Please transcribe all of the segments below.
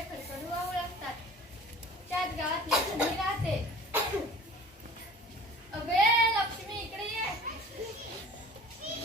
डोळे खडखडू वाहू लागतात. त्यात गावात लक्ष्मी राहते. अबे लक्ष्मी इकडे ये.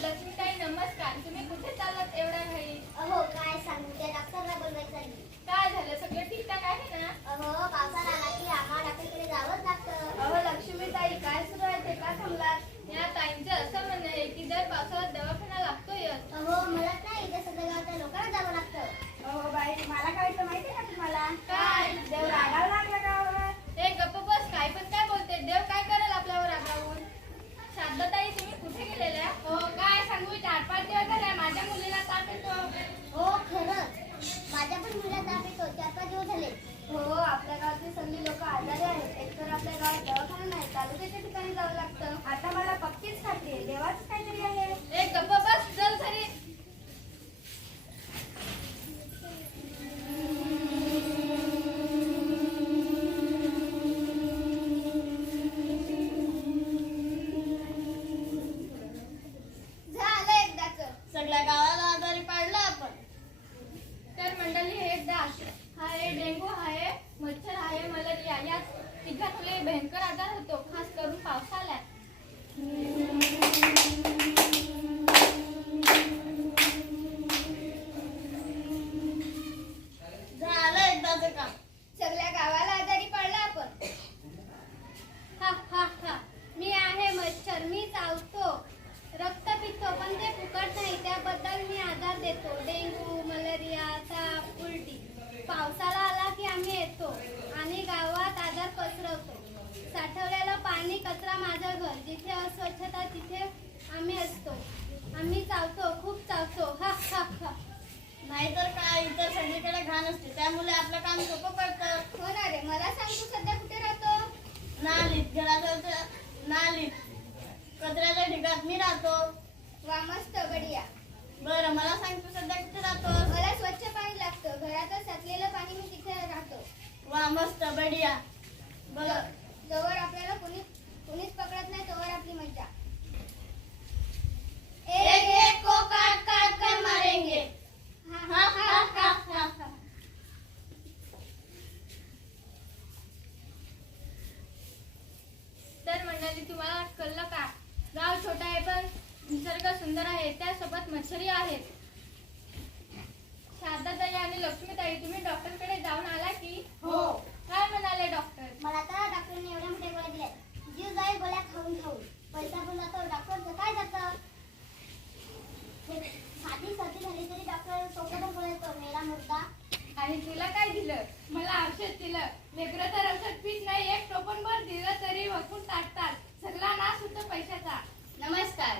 लक्ष्मी ताई नमस्कार. तुम्ही कुठे चालत एवढ्या घाई? अहो काय सांगू, त्या डॉक्टरला बोलवायला चालली. काय झालं? सगळं ठीकठाक आहे ना? अहो पावसाळा आला की आम्हाला डॉक्टरकडे जावंच लागतं. अहो लक्ष्मी ताई काय सुरू आहे ते का थांबलात? या ताईंचं असं म्हणणं आहे की दर पावसाळ्यात दवाखाना लागतोयच. अहो मला नाही, त्या सगळ्या गावाच्या लोकांना जावं लागतं. अहो बाई, मला काय वाटतं माहिती आहे का तुम्हाला? काय? देव रागायला लागला गावावर. ए गप्प बस. काय पण काय बोलते? देव काय करेल आपल्यावर रागावून? शारदाताई तुम्ही कुठे गेलेल्या? हो काय सांगू, 4-5 दिवस झाले माझ्या मुलीला ताप येतो. हो खरंच, माझ्या पण मुलीला ताप येतो. 4-5 दिवस झाले. हो, आपल्या गावातली सगळी लोक आजारी आहेत. एकतर आपल्या गावात दवाखाना नाही, तालुक्याच्या ठिकाणी जावं लागतं. आता मला पक्कीच खात्री आहे, देवाच काहीतरी आहे. ए गप्प बस. चल घरी. झालं एकदाच. सगळ्या गावाला आजारी पाडलं आपण. तर मंडळी हे डास आहे, डेंगू आहे, मच्छर आहे, मलेरिया या तिघातले भयंकर आजार होतो, खास करून पावसाळ्यात. झालं एकदाच काम. सगळ्या गावाला आजारी पडला आपण. हा हा हा. मी आहे मच्छर, मी चावतो, रक्त पितो, पण ते फुकट नाही. त्याबद्दल मी आजार देतो. डेंगू, मलेरिया, ताप, उलटी. पावसाळा आला की आम्ही येतो आणि गावात आजार पसरवतो. साठवलेलं पाणी, कचरा माझं घर. जिथे अस्वच्छता तिथे आम्ही असतो. आम्ही चावतो, खूप चावतो. हा हा हा. नाहीतर काय, इतर सगळीकडे घाण असते, त्यामुळे आपलं काम सोपं पडतं. हो ना रे, मला सांग तू सध्या कुठे राहतो? नालीत, घराजवळच्या नालीत, कचऱ्याच्या ढिगात मी राहतो. वा मस्त, बढिया. बरं, मला सांग तू सध्या कुठे राहतो? मला स्वच्छ पाणी लागतं. घरातच साचलेलं पाणी मी तिथे राहतो. वा मस्त, बढिया. बरं, जवळ आपल्याला कोणीच पकडत नाही तोवर आपली मज्जा. एक एक को काट काट कर मारेंगे. हा हा हा हा हा. तर मंडळी तुम्हाला कळलं का? गाव छोटा आहे पण निसर्ग सुंदर आहे, त्यासोबत मच्छरी आहेत. शारदाताई आणि लक्ष्मीताई तुम्ही डॉक्टरकडे जाऊन आला की? हो. काय म्हणाले डॉक्टर? मला तर डॉक्टरने एवढ्या मोठ्या गोळ्या दिल्या, जीव जाईल गोळ्या खाऊन खाऊन. पैसा पण जातो, डॉक्टरचं काय जातं. साधी सर्दी झाली तरी डॉक्टर सोबतच बोलायचो, मेला मुर्दा. आणि तुला काय दिलं? मला औषध दिलं. लेकरं तर औषध पीत नाही, एक टोपणभर दिलं तरी वकून टाकतात. सगळा नाश होतो पैशाचा. नमस्कार.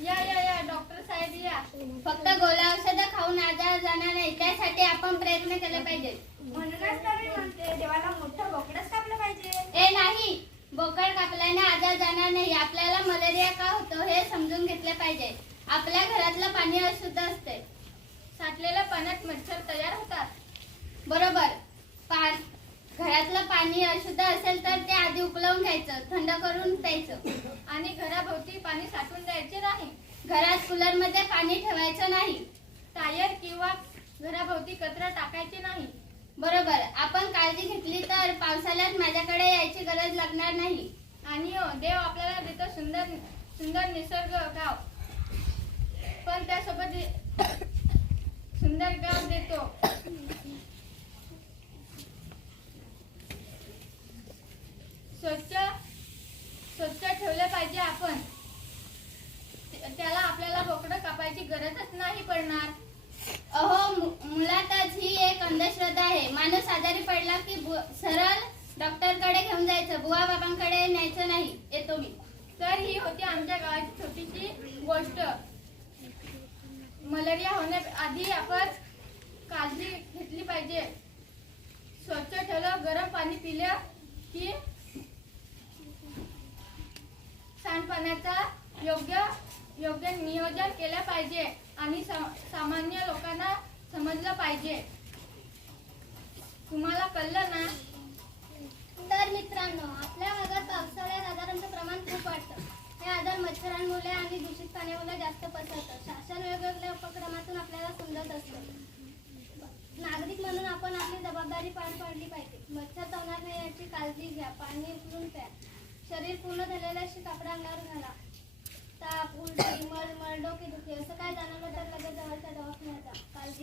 या या या डॉक्टर साहेब या. फक्त गोळ्या औषधं खाऊन आजार जाणार नाही, त्यासाठी आपण प्रयत्न केले पाहिजे. म्हणूनच तर मी म्हणते, देवाला मोठं बोकडच कापलं पाहिजे. ए नाही, बोकड कापल्याने आजार जाणार नाही. आपल्याला मलेरिया का होतो हे समजून घेतले पाहिजे. आपल्या घरातलं पाणी अशुद्ध असते. साठलेल्या पाण्यात मच्छर तयार होतात. बरोबर. घरातलं पाणी अशुद्ध असेल तर ते आधी उकळवून घ्यायचं, थंड करून प्यायचं. आणि घराभोवती पाणी साठवून द्यायचे नाही. घरात कूलर मध्ये पाणी ठेवायचं नाही. टायर किंवा घराभोवती कचरा टाकायचे नाही. बरोबर. आपण काळजी घेतली तर पावसाळ्यात माझ्याकडे यायची गरज लागणार नाही. आणि हो, देव आपल्याला देतो सुंदर सुंदर निसर्ग गाव, पण त्यासोबत सुंदर गाव देतो. स्वच्छ ठेवले पाहिजे आपण. त्याला आपल्याला बोकडं कापायची गरजच नाही पडणार. अहो मुळातच ही एक अंधश्रद्धा आहे. माणूस आजारी पडला की सरळ डॉक्टरकडे घेऊन जायचं, बुवा बाबांकडे न्यायचं नाही. येतो मी. तर ही होती आमच्या गावाची छोटीशी गोष्ट. मलेरिया होण्याआधी आपण काळजी घेतली पाहिजे. स्वच्छ ठेवलं, गरम पाणी पिलं की सांडपाण्याचा योग्य नियोजन केलं पाहिजे आणि सामान्य लोकांना समजलं पाहिजे. तुम्हाला कळलं ना? तर मित्रांनो, आपल्या भागात पावसाळ्यात आजारांचं प्रमाण खूप वाढतं. हे आजार मच्छरांमुळे आणि दूषित पाण्यामुळे जास्त पसरतात. शासन वेगवेगळ्या उपक्रमातून आपल्याला समजत असतं. नागरिक म्हणून आपण आपली जबाबदारी पार पाडली पाहिजे. मच्छर चावणार नाही याची काळजी घ्या. पाणी उकळून प्या. शरीर पूर्ण झालेल्या कापड अंगावर घाला. ताप, उलटी, मळमळ, डोकेदुखी असं काय जाणवलं तर लगेच जवळच्या दवाखान्यात जा. काळजी